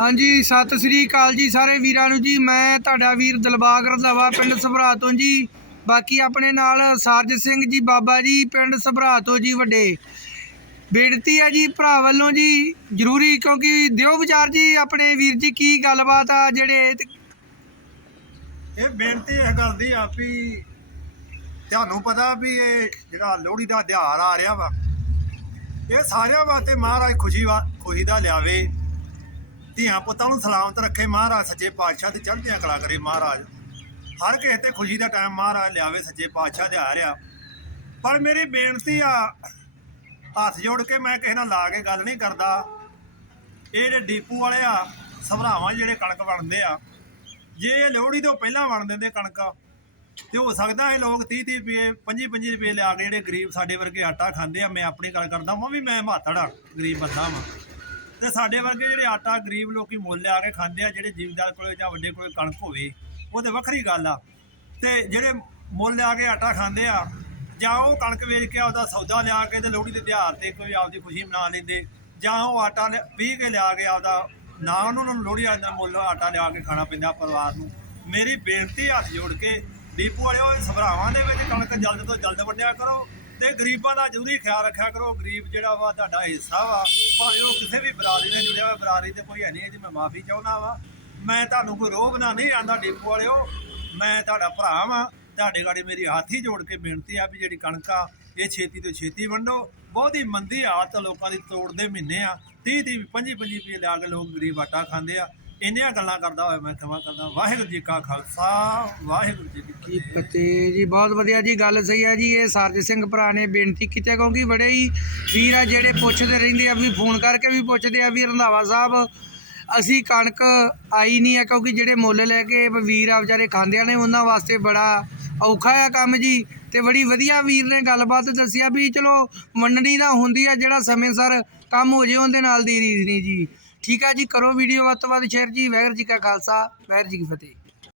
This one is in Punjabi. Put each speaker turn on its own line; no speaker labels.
ਹਾਂਜੀ, ਸਤਿ ਸ੍ਰੀ ਅਕਾਲ ਜੀ ਸਾਰੇ ਵੀਰਾਂ ਨੂੰ ਜੀ। ਮੈਂ ਤੁਹਾਡਾ ਵੀਰ ਦਿਲਬਾਗ ਰੰਧਾਵਾ, ਪਿੰਡ ਸਭਰਾ ਤੋਂ ਜੀ। ਬਾਕੀ ਆਪਣੇ ਨਾਲ ਸਰਜ ਸਿੰਘ ਜੀ, ਬਾਬਾ ਜੀ, ਪਿੰਡ ਸਭਰਾ ਤੋਂ ਜੀ ਵੱਡੇ। ਬੇਨਤੀ ਆ ਜੀ ਭਰਾ ਵੱਲੋਂ ਜੀ, ਜ਼ਰੂਰੀ ਕਿਉਂਕਿ ਦਿਓ ਵਿਚਾਰ ਜੀ, ਆਪਣੇ ਵੀਰ ਜੀ ਕੀ ਗੱਲਬਾਤ ਆ, ਜਿਹੜੇ
ਇਹ ਬੇਨਤੀ ਇਹ ਗੱਲ ਦੀ ਆ ਵੀ ਤੁਹਾਨੂੰ ਪਤਾ ਵੀ ਇਹ ਜਿਹੜਾ ਲੋਹੜੀ ਦਾ ਤਿਉਹਾਰ ਆ ਰਿਹਾ ਵਾ, ਇਹ ਸਾਰਿਆਂ ਵਾਸਤੇ ਮਹਾਰਾਜ ਖੁਸ਼ੀ ਵਾ ਖੁਸ਼ੀ ਦਾ ਲਿਆਵੇ। ਧੀਆਂ ਪੁੱਤਾਂ ਨੂੰ ਸਲਾਮਤ ਰੱਖੇ ਮਹਾਰਾਜ, ਸੱਚੇ ਪਾਤਸ਼ਾਹ ਤੇ ਚੜ੍ਹਦੀਆਂ ਕਲਾ ਕਰੇ ਮਹਾਰਾਜ। ਹਰ ਕਿਸੇ ਤੇ ਖੁਸ਼ੀ ਦਾ ਟਾਈਮ ਮਹਾਰਾਜ ਲਿਆਵੇ, ਸੱਚੇ ਪਾਤਸ਼ਾਹ ਦੇ ਆ ਰਿਹਾ ਪਰ ਮੇਰੀ ਬੇਨਤੀ ਆ, ਹੱਥ ਜੋੜ ਕੇ ਮੈਂ ਕਿਸੇ ਨਾਲ ਲਾ ਕੇ ਗੱਲ ਨਹੀਂ ਕਰਦਾ। ਇਹ ਜਿਹੜੇ ਡੀਪੂ ਵਾਲੇ ਆ, ਸਭਰਾਵਾਂ ਜਿਹੜੇ ਕਣਕ ਬਣਦੇ ਆ, ਜੇ ਇਹ ਲੋਹੜੀ ਤੋਂ ਪਹਿਲਾਂ ਬਣ ਦਿੰਦੇ ਕਣਕ, ਤੇ ਹੋ ਸਕਦਾ ਇਹ ਲੋਕ 30 30 ਰੁਪਏ 25 25 ਰੁਪਏ ਲਿਆ ਕੇ ਜਿਹੜੇ ਗਰੀਬ ਸਾਡੇ ਵਰਗੇ ਆਟਾ ਖਾਂਦੇ ਆ, ਮੈਂ ਆਪਣੀ ਗੱਲ ਕਰਦਾ ਮੈਂ ਵੀ ਮੈਂ ਮਾਤੜ ਆ, ਗਰੀਬ ਬੰਦਾ ਵਾਂ। ਤੇ ਸਾਡੇ ਵਰਗੇ ਜਿਹੜੇ ਆਟਾ ਗਰੀਬ ਲੋਕੀ ਮੁੱਲ ਲਿਆ ਕੇ ਖਾਂਦੇ ਆ, ਜਿਹੜੇ ਜ਼ਿਮੀਂਦਾਰ ਕੋਲੇ ਜਾਂ ਵੱਡੇ ਕੋਲੇ ਕਣਕ ਹੋਵੇ, ਉਹ ਤੇ ਵੱਖਰੀ ਗੱਲ ਆ। ਤੇ ਜਿਹੜੇ ਮੁੱਲ ਲਿਆ ਕੇ ਆਟਾ ਖਾਂਦੇ ਆ, ਜਾਂ ਉਹ ਕਣਕ ਵੇਚ ਕੇ ਆਪਦਾ ਸੌਦਾ ਲਿਆ ਕੇ ਤੇ ਲੋਹੜੀ ਦੇ ਤਿਉਹਾਰ ਤੇ ਕੋਈ ਆਪਦੀ ਖੁਸ਼ੀ ਮਨਾ ਲੈਂਦੇ, ਜਾਂ ਉਹ ਆਟਾ ਲਿਆ- ਪੀਹ ਕੇ ਲਿਆ ਕੇ ਆਪਦਾ ਨਾ ਉਹਨਾਂ ਨੂੰ ਲੋਹੜੀ ਦਾ ਮੁੱਲ ਆਟਾ ਲਿਆ ਕੇ ਖਾਣਾ ਪੈਂਦਾ ਪਰਿਵਾਰ ਨੂੰ। ਮੇਰੀ ਬੇਨਤੀ ਹੱਥ ਜੋੜ ਕੇ, ਡੀਪੂ ਵਾਲਿਓ ਸਭਰਾਵਾਂ ਦੇ ਵਿੱਚ ਕਣਕ ਜਲਦ ਤੋਂ ਜਲਦ ਵੰਡਿਆ ਕਰੋ ਤੇ ਗਰੀਬਾਂ ਦਾ ਜ਼ਰੂਰੀ ਖਿਆਲ ਰੱਖਿਆ ਕਰੋ, ਗਰੀਬ ਜਿਹੜਾ ਵਾ ਤੁਹਾਡਾ ਹਿੱਸਾ ਵਾ, ਭਾਵੇਂ ਉਹ ਕਿਸੇ ਵੀ ਬਰਾਦਰੀ ਨਾਲ ਜੁੜਿਆ ਹੋਇਆ, ਬਰਾਦਰੀ ਤੇ ਕੋਈ ਹੈ ਨਹੀਂ, ਜੀ ਮੈਂ ਮਾਫੀ ਚਾਹੁੰਦਾ ਵਾ, ਮੈਂ ਤੁਹਾਨੂੰ ਕੋਈ ਰੋਹ ਬਣਾ ਨਹੀਂ ਆਂਦਾ ਡੀਪੂ ਵਾਲਿਓ, ਮੈਂ ਤੁਹਾਡਾ ਭਰਾ ਵਾਂ, ਤੁਹਾਡੇ ਗਾੜੀ ਮੇਰੀ ਹੱਥ ਹੀ ਜੋੜ ਕੇ ਬੇਨਤੀ ਆ ਵੀ ਜਿਹੜੀ ਕਣਕ ਆ, ਇਹ ਛੇਤੀ ਤੋਂ ਛੇਤੀ ਵੰਡੋ, ਬਹੁਤੀ ਮੰਦੀ ਹਾਲਤ ਲੋਕਾਂ ਦੀ ਤੋੜਦੇ ਮਹੀਨੇ ਆ 30 30 25 25 ਰੁਪਏ ਲਿਆ ਕੇ ਲੋਕ ਗਰੀਬ ਆਟਾ ਖਾਂਦੇ ਆ ਇੰਨੀਆਂ ਗੱਲਾਂ ਕਰਦਾ ਹੋਇਆ ਮੈਂ ਖਮਾ ਕਰਦਾ। ਵਾਹਿਗੁਰੂ ਜੀ ਕਾ ਖਾਲਸਾ ਵਾਹਿਗੁਰੂ ਜੀ
ਕੀ
ਫਤਿਹ।
ਫਤਿਹ ਜੀ ਬਹੁਤ ਵਧੀਆ ਜੀ ਗੱਲ ਸਹੀ ਹੈ ਜੀ। ਇਹ ਸਰਜ ਸਿੰਘ ਭਰਾ ਨੇ ਬੇਨਤੀ ਕੀਤੀ ਹੈ ਕਿਉਂਕਿ ਬੜੇ ਹੀ ਵੀਰ ਆ ਜਿਹੜੇ ਪੁੱਛਦੇ ਰਹਿੰਦੇ ਆ ਵੀ ਫੋਨ ਕਰਕੇ ਵੀ ਪੁੱਛਦੇ ਆ ਵੀ ਰੰਧਾਵਾ ਸਾਹਿਬ ਅਸੀਂ ਕਣਕ ਆਈ ਨਹੀਂ ਆ ਕਿਉਂਕਿ ਜਿਹੜੇ ਮੁੱਲ ਲੈ ਕੇ ਵੀਰ ਆ ਵਿਚਾਰੇ ਖਾਂਦੇ ਨੇ ਉਹਨਾਂ ਵਾਸਤੇ ਬੜਾ ਔਖਾ ਆ ਕੰਮ ਜੀ। ਤੇ ਬੜੀ ਵਧੀਆ ਵੀਰ ਨੇ ਗੱਲਬਾਤ ਦੱਸਿਆ ਵੀ ਚਲੋ ਮੰਨਣੀ ਦਾ ਹੁੰਦੀ ਆ ਜਿਹੜਾ ਸਮੇਂ ਸਰ ਕੰਮ ਹੋ ਜੇ ਉਹਦੇ ਨਾਲ ਦੀ ਰੀਸ ਨਹੀਂ ਜੀ। ਠੀਕ ਆ ਜੀ, ਕਰੋ ਵੀਡੀਓ ਵੱਧ ਤੋਂ ਵੱਧ ਸ਼ੇਅਰ ਜੀ, ਵਾਹਿਗੁਰੂ ਜੀ ਕਾ ਖਾਲਸਾ, ਵਾਹਿਗੁਰੂ ਜੀ ਕੀ ਫਤਿਹ।